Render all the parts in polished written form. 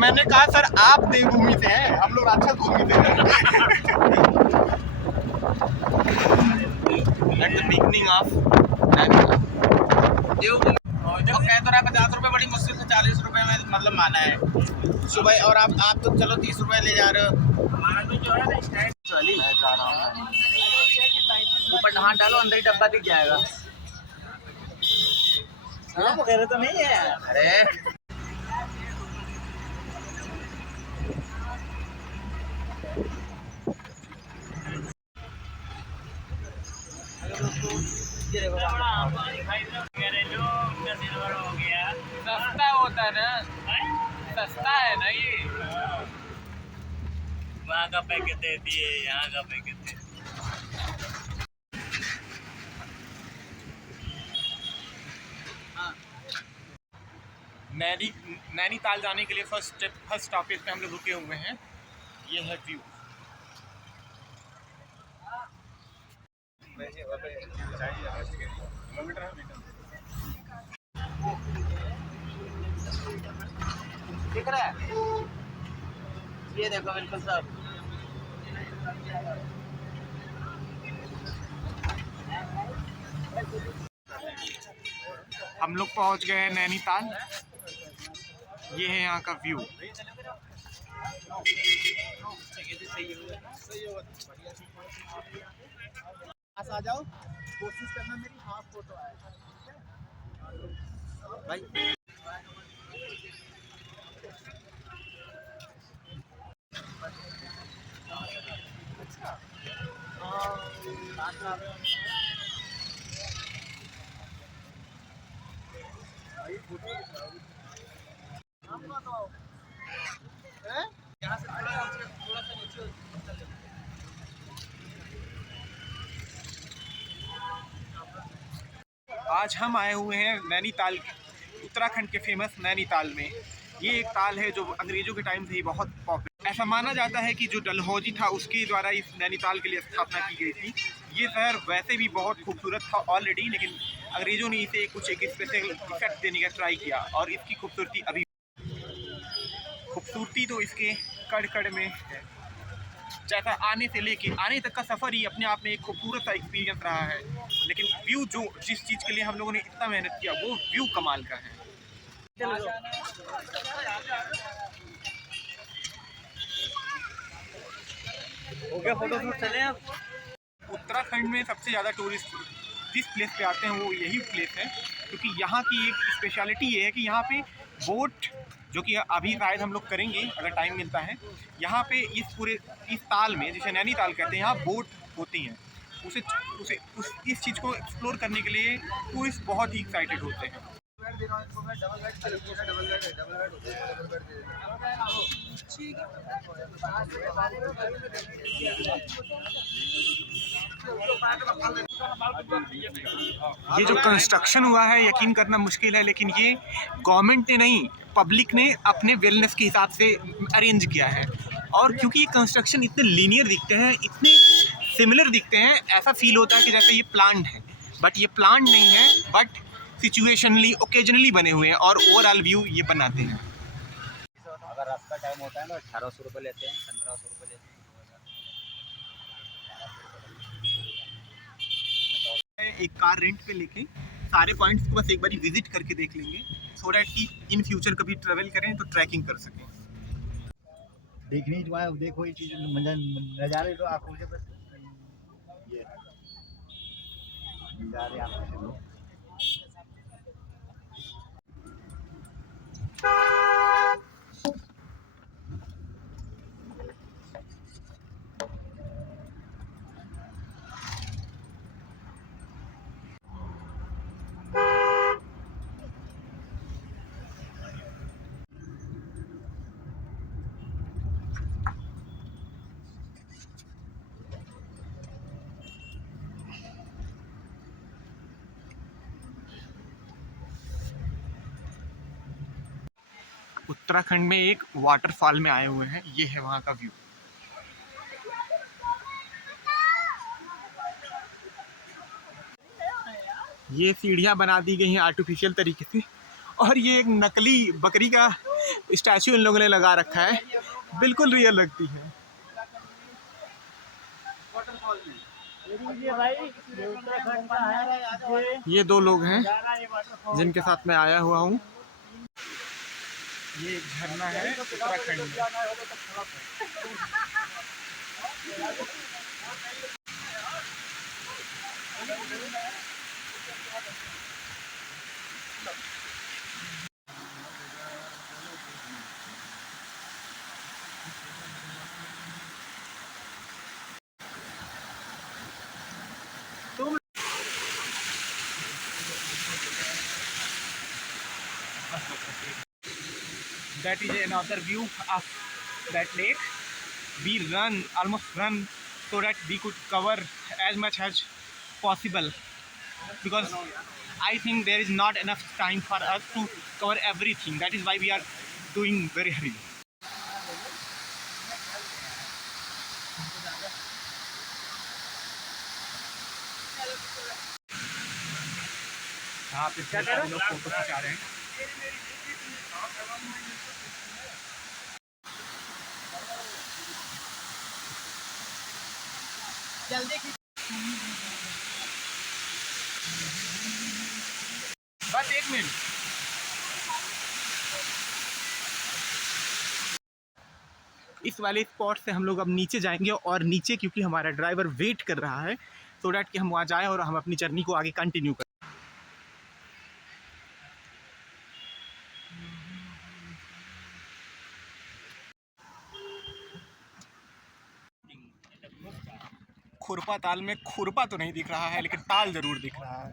मैंने कहा सर आप देवभूमि से हैं, हम लोग राक्षस भूमि से हैं। At the beginning of देवभूमि देखो कह तो रहा है 50 रुपये, बड़ी मुश्किल से 40 रुपये में मतलब माना है सुबह, और आप तो चलो 30 रुपये ले जा रहे हो। हमारा तो जो है ना स्टैंड वाली मैं जा रहा हूँ, ऊपर हाथ डालो अंदर ही डब्बा दिख जाएगा। तेरे तो नहीं है। अरे सस्ता होता है ना, सस्ता है ना ये। वहाँ का पैकेट दे दिए, यहाँ का पैकेट दे दिए। नैनीताल जाने के लिए फर्स्ट स्टॉपेज पे हम लोग रुके हुए हैं। ये है व्यू। दिख रहा है ये देखो बिल्कुल सब। हम लोग पहुंच गए हैं नैनीताल। ये है यहाँ का व्यू। आ जाओ, कोशिश करना मेरी हाफ फोटो आए भाई। आज हम आए हुए हैं नैनीताल, उत्तराखंड के फेमस नैनीताल में। ये एक ताल है जो अंग्रेजों के टाइम से ही बहुत पॉपुलर। ऐसा माना जाता है कि जो डलहौजी था उसके द्वारा इस नैनीताल के लिए स्थापना की गई थी। ये शहर वैसे भी बहुत खूबसूरत था ऑलरेडी, लेकिन अंग्रेजों ने इसे कुछ एक स्पेशल इफेक्ट देने का ट्राई किया और इसकी खूबसूरती अभी खूबसूरती तो इसके कड़ कड़ में है। जैसा आने से लेके आने तक का सफ़र ही अपने आप में एक खूबसूरत सा एक्सपीरियंस रहा है, लेकिन व्यू जो जिस चीज़ के लिए हम लोगों ने इतना मेहनत किया वो व्यू कमाल का है। हो गया फोटोशूट, चले अब। उत्तराखंड में सबसे ज़्यादा टूरिस्ट जिस प्लेस पे आते हैं वो यही प्लेस है, क्योंकि यहाँ की एक स्पेशलिटी ये है कि यहाँ पे बोट, जो कि अभी शायद हम लोग करेंगे अगर टाइम मिलता है, यहाँ पे इस ताल में जिसे नैनीताल कहते हैं यहाँ बोट होती हैं। इस चीज़ को एक्सप्लोर करने के लिए टूरिस्ट बहुत ही एक्साइटेड होते हैं। ये जो कंस्ट्रक्शन हुआ है यकीन करना मुश्किल है, लेकिन ये गवर्नमेंट ने नहीं, पब्लिक ने अपने वेलनेस के हिसाब से अरेंज किया है। और क्योंकि ये कंस्ट्रक्शन इतने लीनियर दिखते हैं, इतने सिमिलर दिखते हैं, ऐसा फील होता है कि जैसे ये प्लान्ड है, बट ये प्लान्ड नहीं है, बट सिचुएशनली ओकेजनली बने हुए हैं और ओवरऑल व्यू ये बनाते हैं। अगर रास्ता टाइम होता है ना 1800 रुपये लेते हैं, 1500 रुपये लेते हैं। एक कार रेंट पे लेके सारे पॉइंट्स को बस एक बार विजिट करके देख लेंगे, सो डैट कि इन फ्यूचर कभी ट्रेवल करें तो ट्रैकिंग कर सकें। देखने जो है देखो ये चीज़ नज़ारे तो आंखों से बस ये नज़ारे आंखों से लो। उत्तराखंड में एक वाटरफॉल में आए हुए हैं, ये है वहाँ का व्यू। ये सीढ़ियाँ बना दी गई हैं आर्टिफिशियल तरीके से, और ये एक नकली बकरी का स्टैचू इन लोगों ने लगा रखा है, बिल्कुल रियल लगती है। ये 2 लोग हैं जिनके साथ मैं आया हुआ हूँ। ये एक झरना है उत्तराखंड में। That is another view of that lake. We almost run so that we could cover as much as possible, because I think there is not enough time for us to cover everything. That is why we are doing very hurry. यहाँ पे क्या लोग photo खिंचा रहे हैं। जल्दी बस 1 minute. इस वाले स्पॉट से हम लोग अब नीचे जाएंगे, और नीचे क्योंकि हमारा ड्राइवर वेट कर रहा है, सो डैट कि हम वहाँ जाएं और हम अपनी जर्नी को आगे कंटिन्यू करें। खुरपा ताल में खुरपा तो नहीं दिख रहा है, लेकिन ताल जरूर दिख रहा है।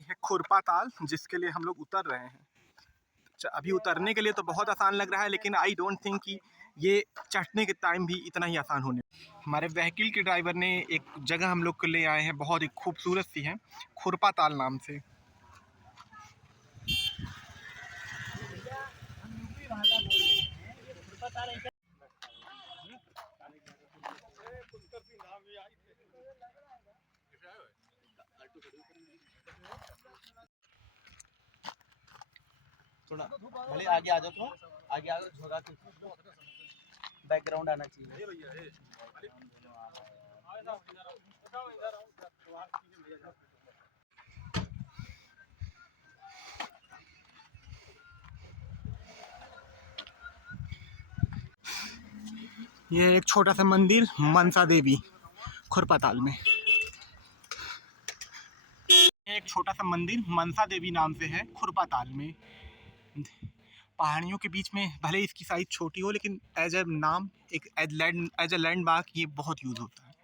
यह खुरपा ताल जिसके लिए हम लोग उतर रहे हैं। अभी उतरने के लिए तो बहुत आसान लग रहा है, लेकिन आई डोंट थिंक कि ये चढ़ने के टाइम भी इतना ही आसान होने। हमारे व्हीकल के ड्राइवर ने एक जगह हम लोग को ले आए हैं, बहुत ही खूबसूरत सी है, खुरपा ताल नाम से। थोड़ा भले आगे आ जाओ, तो आगे आ जाओ, झोगा के बैकग्राउंड आना चाहिए। ये एक छोटा सा मंदिर मनसा देवी खुरपा ताल में। एक छोटा सा मंदिर मनसा देवी नाम से है खुरपा ताल में। पहाड़ियों के बीच में भले इसकी साइज छोटी हो, लेकिन एज ए नाम, एक एज ए लैंडमार्क ये बहुत यूज होता है।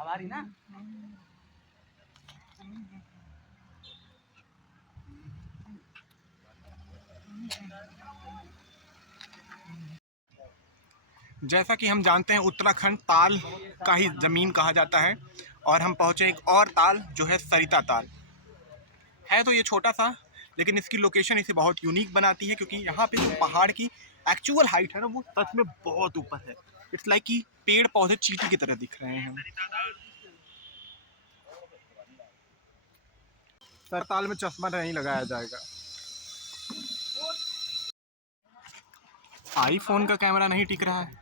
हमारी ना जैसा कि हम जानते हैं उत्तराखंड ताल का ही ज़मीन कहा जाता है, और हम पहुँचे एक और ताल जो है सरिता ताल। है तो ये छोटा सा, लेकिन इसकी लोकेशन इसे बहुत यूनिक बनाती है, क्योंकि यहाँ पे जो पहाड़ की एक्चुअल हाइट है ना, वो सच में बहुत ऊपर है। इट्स लाइक कि पेड़ पौधे चींटी की तरह दिख रहे हैं। सरताल में चश्मा नहीं लगाया जाएगा। आईफोन का कैमरा नहीं टिक रहा है।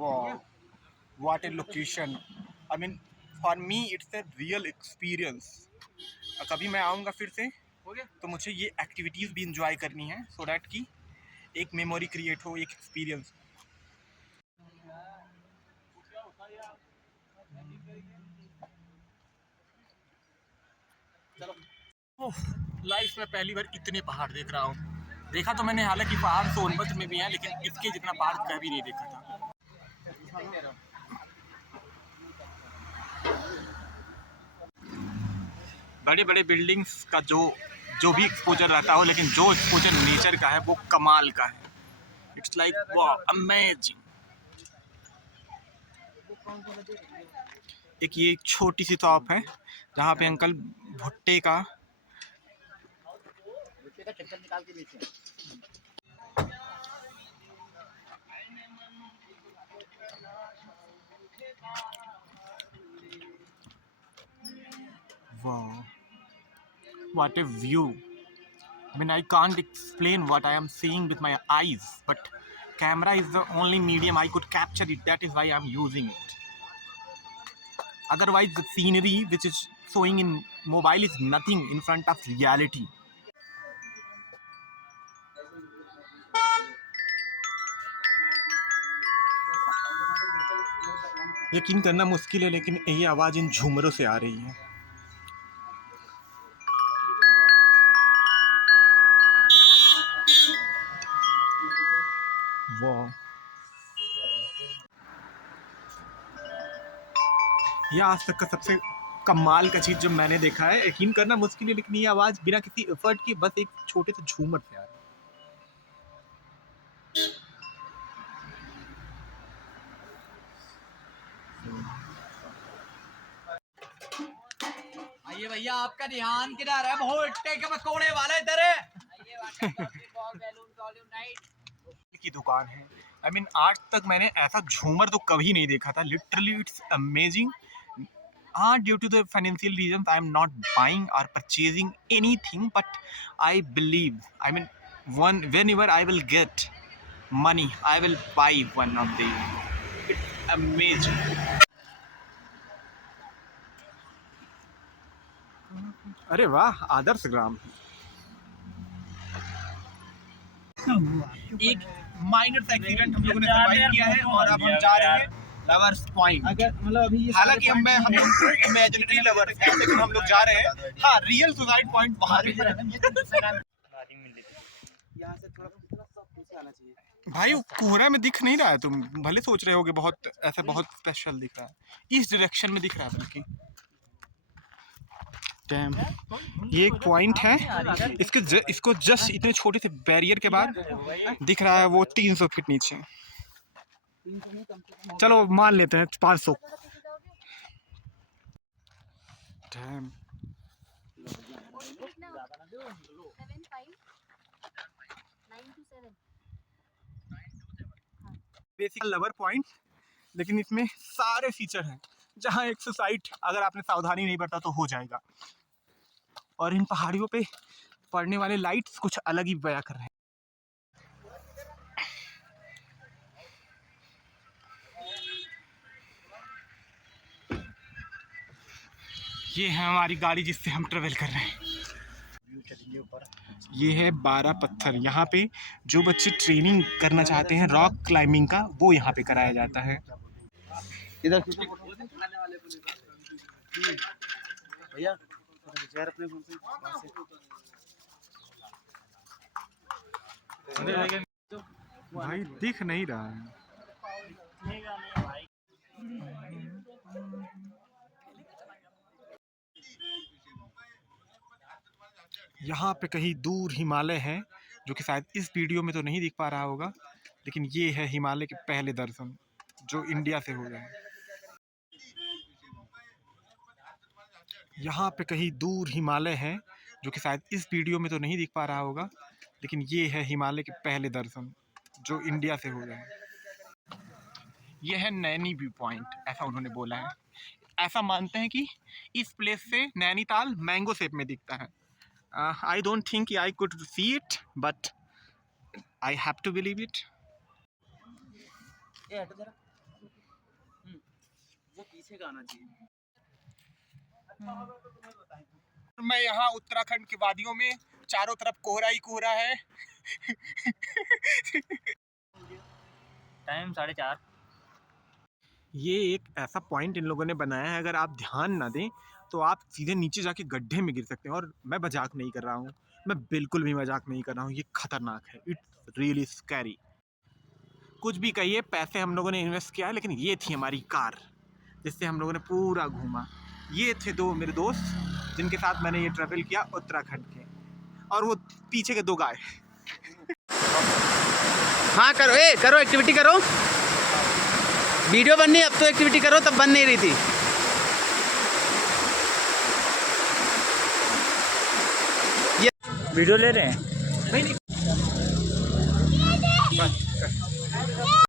Wow, what a location! I mean, for me it's a real experience. कभी मैं आऊँगा फिर से, तो मुझे ये एक्टिविटीज़ भी इंजॉय करनी है, सो डैट कि एक मेमोरी क्रिएट हो, एक एक्सपीरियंस। लाइफ में पहली बार इतने पहाड़ देख रहा हूँ। देखा तो मैंने हालांकि पहाड़ सोनभद्र में भी है, लेकिन इसके जितना पहाड़ कभी नहीं देखा था। बड़े बड़े बिल्डिंग्स का जो भी एक्सपोजर रहता हो, लेकिन जो एक्सपोजर नेचर का है वो कमाल का है। इट्स लाइक वाह, अमेजिंग। एक ये छोटी सी शॉप है जहाँ पे अंकल भुट्टे का का चक्कर निकाल के बेचे। Wow, what a view. I mean, I can't explain what I am seeing with my eyes, but camera is the only medium I could capture it. That is why I'm using it. Otherwise, the scenery which is showing in mobile is nothing in front of reality. यकीन करना मुश्किल है, लेकिन ये आवाज़ इन झूमरों से आ रही है। वाह, यह आज तक का सबसे कमाल का चीज़ जो मैंने देखा है। यकीन करना मुश्किल है, लेकिन ये आवाज़ बिना किसी एफर्ट के बस एक छोटे से झूमर से आ रही है। आइए भैया, आपका ध्यान किधर है? भोट्टे के पकोड़े वाले इधर है। की दुकान है। I mean, आज तक मैंने ऐसा झूमर तो कभी नहीं देखा था। Literally it's amazing. हाँ, due to the financial reason I am not buying और purchasing anything, but I believe, I mean, whenever I will get money, I will buy one of these. It's amazing. अरे वाह, आदर्श ग्राम। एक minor सा accident हम लोगों ने survive किया है और अब हम जा रहे हैं लवर्स पॉइंट। अगर मतलब अभी हालांकि हम इमेजिनरी लवर्स हैं, लेकिन हम लोग जा रहे हैं। हाँ, रियल सुसाइड पॉइंट वहाँ पे है। यहाँ से थोड़ा पीछे आना चाहिए। भाई, वो कोहरा में दिख नहीं रहा है। तुम भले सोच रहे होगे बहुत ऐसा बहुत स्पेशल दिख रहा है। इस डायरेक्शन में दिख रहा है बल्कि। डैम, ये एक पॉइंट है। इसको जस्ट इतने छोटे से बैरियर के बाद दिख रहा है वो 300 फीट नीचे। चलो मान लेते हैं 500। डैम, बेसिक लवर पॉइंट, लेकिन इसमें सारे फीचर हैं जहाँ एक सुसाइड अगर आपने सावधानी नहीं बरता तो हो जाएगा। और इन पहाड़ियों पे पड़ने वाले लाइट्स कुछ अलग ही बयां कर रहे हैं। ये है हमारी गाड़ी जिससे हम ट्रेवल कर रहे हैं। ये है 12 पत्थर। यहाँ पे जो बच्चे ट्रेनिंग करना चाहते हैं रॉक क्लाइंबिंग का, वो यहाँ पे कराया जाता है। इधर भैया अपने भाई दिख नहीं रहा है। यहाँ पे कहीं दूर हिमालय है, जो कि शायद इस वीडियो में तो नहीं दिख पा रहा होगा, लेकिन ये है हिमालय के पहले दर्शन जो इंडिया से हो रहे हैं। यहाँ पे कहीं दूर हिमालय है, जो कि शायद इस वीडियो में तो नहीं दिख पा रहा होगा, लेकिन ये है हिमालय के पहले दर्शन जो इंडिया से हो रहे हैं। ये है नैनी व्यू पॉइंट, ऐसा उन्होंने बोला है। ऐसा मानते हैं कि इस प्लेस से नैनीताल मैंगो शेप में दिखता है। I don't think I could see it, but I have to believe it. वो पीछे का आना चाहिए। मैं यहाँ उत्तराखंड की वादियों में, चारों तरफ कोहरा ही कोहरा है। टाइम 4:30। ये एक ऐसा पॉइंट इन लोगों ने बनाया है, अगर आप ध्यान ना दें तो आप सीधे नीचे जाके गड्ढे में गिर सकते हैं। और मैं मजाक नहीं कर रहा हूँ, मैं बिल्कुल भी मजाक नहीं कर रहा हूँ। ये खतरनाक है, इट्स रियली स्कैरी। कुछ भी कहिए, पैसे हम लोगों ने इन्वेस्ट किया है, लेकिन ये थी हमारी कार जिससे हम लोगों ने पूरा घूमा। ये थे दो मेरे दोस्त जिनके साथ मैंने ये ट्रैवल किया उत्तराखंड के, और वो पीछे के 2 गाय। हाँ करो, करो एक्टिविटी करो। वीडियो बननी, अब तो एक्टिविटी करो, तब बन नहीं रही थी। ये वीडियो ले रहे हैं। नहीं नहीं बस